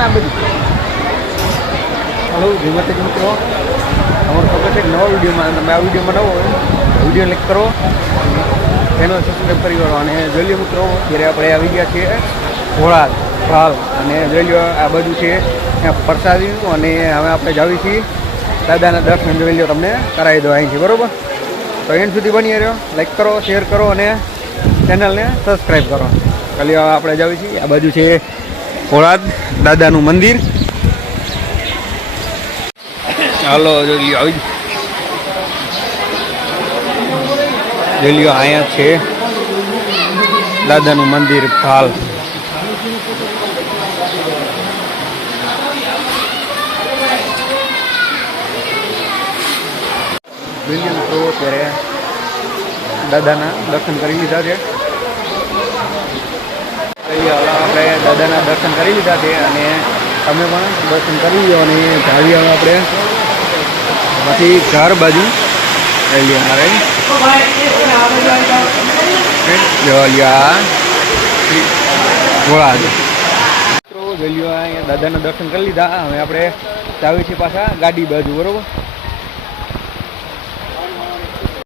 ને આ બધું. હલો માતાજી મિત્રો? અમારો ખબર છે નવા વિડીયોમાં. તમે આ વિડીયોમાં નવો વીડિયો લાઈક કરો. એનો સબસ્ક્રાઈબ કરી કરો અને જોઈ મિત્રો ત્યારે આપણે આવી ગયા છીએ ઘોડા ભાલ અને જોઈ આ બધું છે ત્યાં પ્રસાદી અને હવે આપણે જાવી છીએ દાદાના દર્શન જોઈ લો તમને, કરાવી દો અહીંથી, બરોબર? તો એન્ડ સુધી બની રહ્યો. લાઈક કરો શેર કરો અને ચેનલને સબસ્ક્રાઈબ કરો. ખાલી આપણે જાવી છીએ આ બાજુ છે ઘોડાદ દાદાનું મંદિર. ચાલો જોઈ આવી. જોઈ અહીંયા છે. દાદાનું મંદિર મિત્રો દાદાના દર્શન કરી લીધા છે. આપણે દાદાના દર્શન કરી લીધા છે અને તમે પણ દર્શન કરી લો અને ભાવી હવે આપણે પછી ઘર બાજુ લઈ અમારે લ્યા મિત્રો જોઈ અહીંયા દાદાના દર્શન કરી લીધા. હવે આપણે ચાવી છીએ પાછા ગાડી બાજુ, બરોબર?